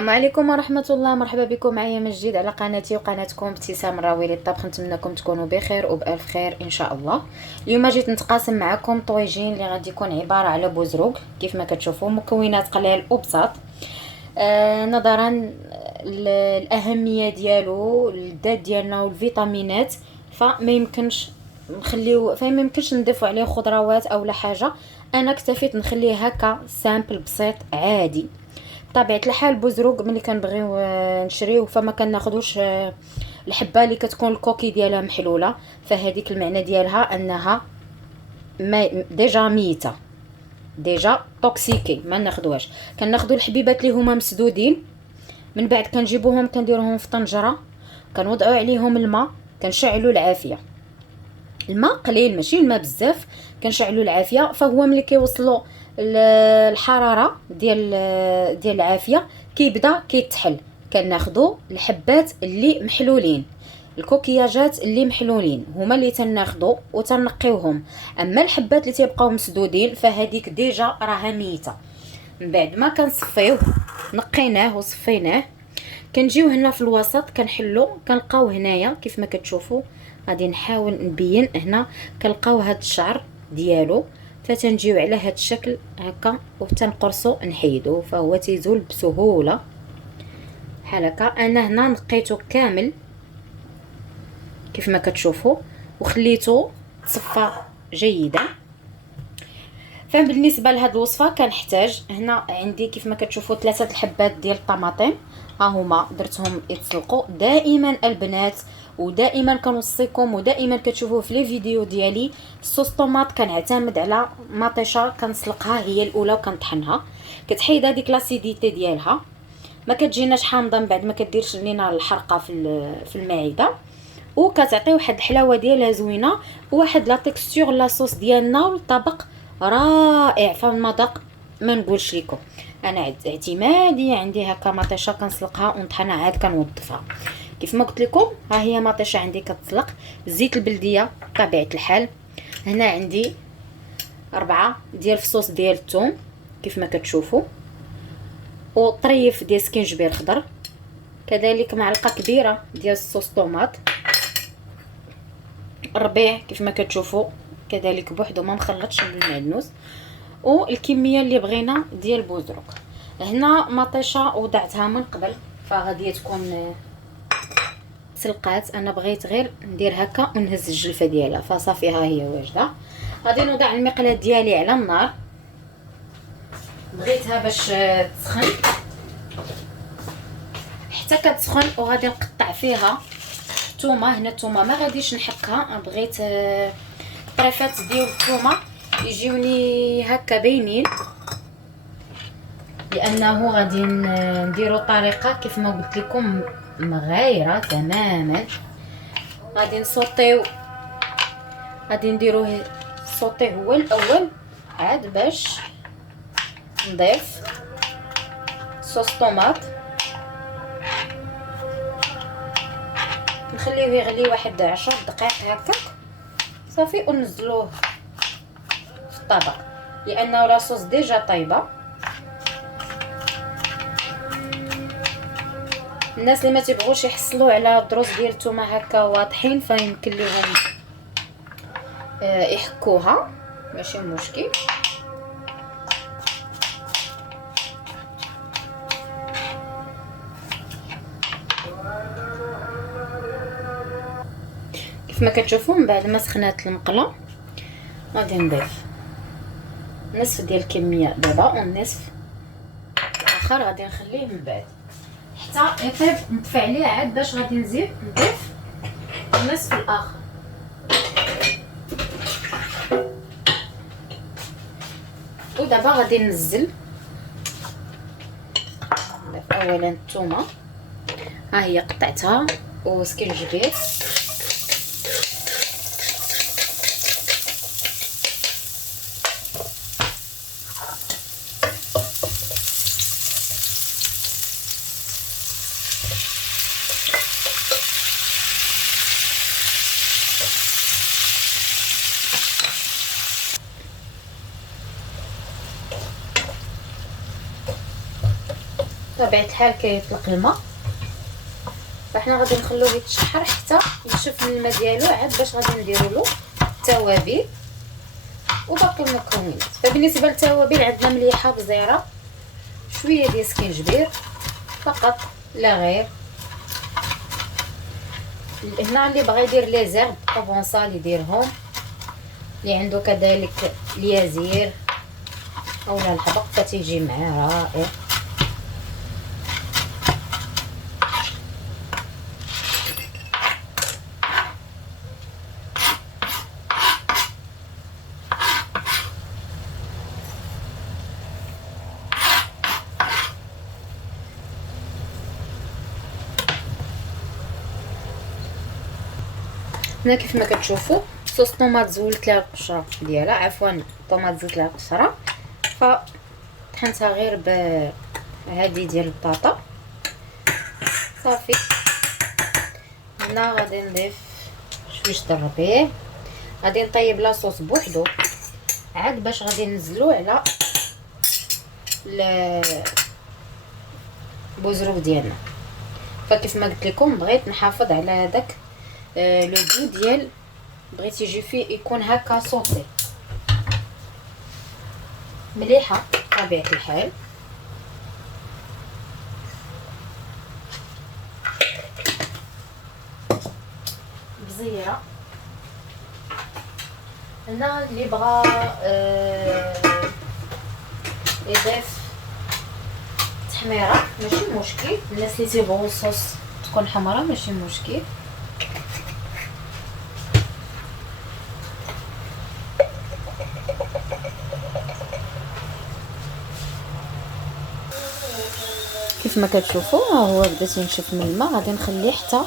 السلام عليكم ورحمة الله. مرحبا بكم معايا من جديد على قناتي وقناتكم ابتسام الراوي للطبخ. نتمنىكم تكونوا بخير وبألف خير ان شاء الله. اليوم جيت نتقاسم معكم طويجين اللي غادي يكون عبارة على بوزروق كيف ما كتشوفوا، مكونات قليل وبساط. نظرا للاهمية ديالو للذات ديالنا والفيتامينات، فما يمكنش نضيفوا عليه خضروات او لا حاجه. انا اكتفيت نخليه هكا سامبل بسيط عادي. بطبيعه الحال بوزروق ملي كنبغيو نشريوه فما كناخذوش الحبه اللي كتكون الكوكي ديالها محلوله، فهذيك المعنى ديالها انها ديجا ميته، ديجا توكسيكي، ما ناخذوهاش. كناخذوا الحبيبات اللي هما مسدودين، من بعد كنجيبوهم كنديروهم في طنجره، كنوضعوا عليهم الماء، كنشعلوا العافيه. الماء قليل ماشي الماء بزاف، كنشعلوا العافيه. فهو ملي كيوصلوا الحراره ديال العافيه كيبدا كيتحل، كناخذوا الحبات اللي محلولين، الكوكياجات اللي محلولين هما اللي تناخذوا وتنقيوهم. اما الحبات اللي تيبقاو مسدودين فهذيك ديجا راها ميته. من بعد ما كنصفيوه، نقيناه وصفيناه، كنجيو هنا في الوسط كنحلو، كنلقاو هنايا كيف ما كتشوفوا. غادي نحاول نبين هنا، كنلقاو هاد الشعر ديالو، فتنجيو على هاد الشكل هكا وتنقرصو نحيدو، فهو تيزول بسهوله بحال هكا. انا هنا نقيته كامل كيف ما كتشوفوا وخليته تصفى جيدا. فبالنسبه لهاد الوصفه كنحتاج هنا عندي كيف ما كتشوفوا 3 الحبات ديال الطماطم، ها هما درتهم يتسلقوا. دائما البنات ودائما كنوصيكم ودائما كتشوفوه في لي فيديو ديالي، الصوص طوماط كنعتمد على مطيشه كنسلقها هي الاولى وكنطحنها، كتحيد هذيك لاسيديتي ديالها، ما كتجيناش حامضه من بعد ما كديرش لينا الحرقه في المعده، وكتعطي واحد الحلاوه ديالها زوينه وواحد لا تيكستور لا صوص ديالنا، والطبق رائع. فالمذاق ما نقولش لكم. انا اعتمادي عندي هكا مطيشه كنسلقها ونطحنها عاد كنوظفها كيف ما قلت لكم. ها هي مطيشه عندي كتسلق، زيت البلديه بطبيعه الحال. هنا عندي 4 ديال فصوص ديال الثوم كيف ما كتشوفوا، وطريف ديال سكينجبير خضر، كذلك معلقه كبيره ديال الصوص طوماط، الربيع كيف ما كتشوفوا كذلك بوحدو ما مخلطش بالمعدنوس، والكميه اللي بغينا ديال البوزروق. هنا مطيشه وضعتها من قبل فغادي تكون سلقات، انا بغيت غير ندير هكا ونهز الجلفه ديالها فصافي ها هي واجده. غادي نوضع المقله ديالي على النار، بغيتها باش تسخن حتى كتسخن، وغادي نقطع فيها الثومه. هنا الثومه ما غاديش نحكها، بغيت الطريفات ديال الثومه يجيوني هكا باينين، لانه غادي نديرو طريقه كيف ما قلت لكم مغايره تماما. غادي نصوطيو، غادي نديروه الصوطي هو الاول عاد باش نضيف صوص طوماط، نخليه يغلي واحد 10 دقائق هكا صافي، وننزلوه في الطبق لانه لاصوص ديجا طايبه. الناس اللي ما تيبغوش يحصلوا على الدروس ديال الثومه هكا واضحين فيمكن لهم يحكوها، ماشي مشكل. كيف ما كتشوفوا من بعد ما سخنات المقله غادي نضيف نصف ديال الكميه دابا، والنصف الاخر غادي نخليه من بعد حتى يطيب. نطفي عليه عاد باش غادي نزيد نضيف النصف الاخر. ودابا غادي ننزل نضيف اولا الثومه، ها هي قطعتها، وسكينجبير، بطبيعه الحال كيطلق الماء، فاحنا غادي نخلوه يتشحر حتى ينشف من الماء ديالو، عاد باش غادي نديرو له التوابل وباقي المكونات. فبالنسبه للتوابل عندنا مليحه بزيره، شويه ديال سكينجبير فقط لا غير. هنا اللي بغى يدير لي زيرب بروفونسال يديرهم، اللي عنده كذلك اليازير اولا الحبق فتيجي معاه رائع. هنا كيف ما كتشوفوا صوص طوماط زولت لها القشره ديالها، عفوا طوماط زولت لها القشره، فطحنتها غير بهادي ديال البطاطا صافي. هنا غادي نضيف شويش د الربيع، غادي نطيب لاصوص بوحدو عاد باش غادي ننزلو على البوزروك ديالنا. فكيف ما قلت لكم بغيت نحافظ على هذاك لو غو ديال، بغيت يجي فيه يكون هكا صوصي مليحه بطبيعه الحال. بزيره. هنا اللي بغى يضيف تحميره ماشي مشكل، الناس اللي تيبغوا الصوص تكون حمراء ماشي مشكل. كيف ما كتشوفوا هو بدا ينشف من الماء، غادي نخليه حتى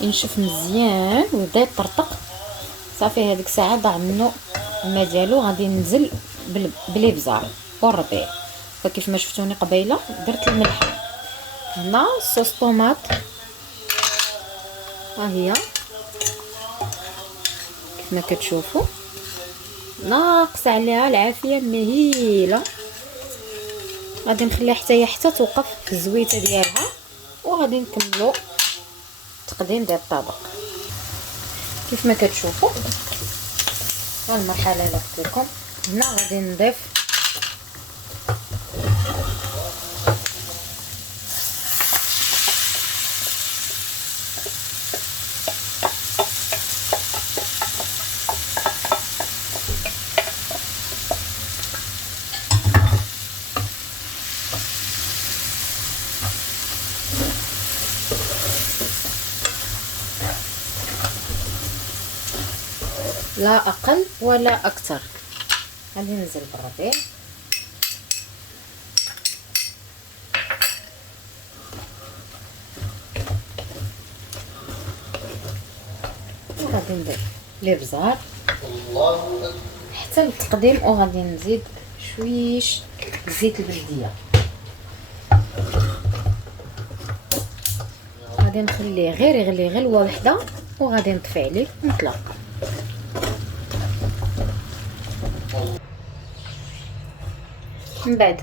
ينشف مزيان ويبدا يطرطق صافي. هذيك الساعه ضاع منه الماء ديالو، غادي ننزل بالابزار والربيع. فكيف ما شفتوني قبيله درت الملح. هنا صوص طوماط ها هي كيف ما كتشوفوا ناقص عليها العافيه مهيله. غادي نخليها حتى توقف في الزويته ديالها، وغادي نكملوا التقديم ديال الطبق. كيف ما كتشوفوا ها المرحله اللي قلت لكم. هنا غادي نضيف لا اقل ولا اكثر. غادي ننزل بالربيع وغادي نضيف الابزار حتى للتقديم، وغادي نزيد شويش زيت البلديه. غادي نخليه غير يغلي غلوه وحده وغادي نطفي عليه مطلق. من بعد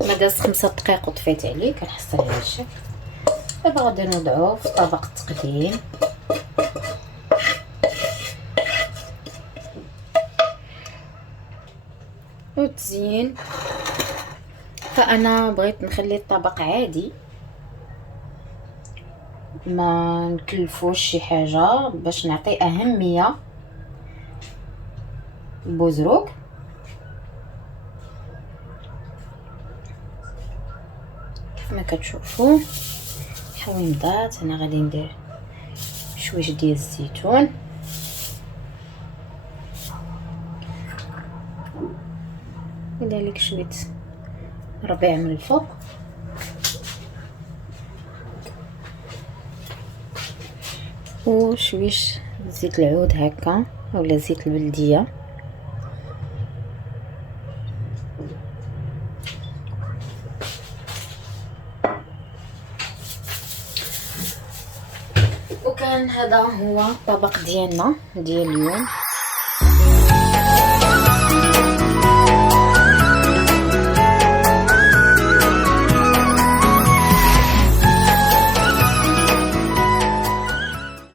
ما داز 5 دقائق وطفيت عليه كنحصل على الشكل. دابا غادي نوضعوه في طبق التقديم. والتزيين فانا بغيت نخلي الطبق عادي، ما نكلفوش شي حاجه باش نعطي اهميه البوزروك. كيف ما كتشوفوا حويمضات. انا غادي ندير شويش ديال الزيتون، كذلك شويه ربيع من الفوق، وشويش زيت العود هكا اولا زيت البلديه. وكان هذا هو الطبق ديالنا ديال اليوم.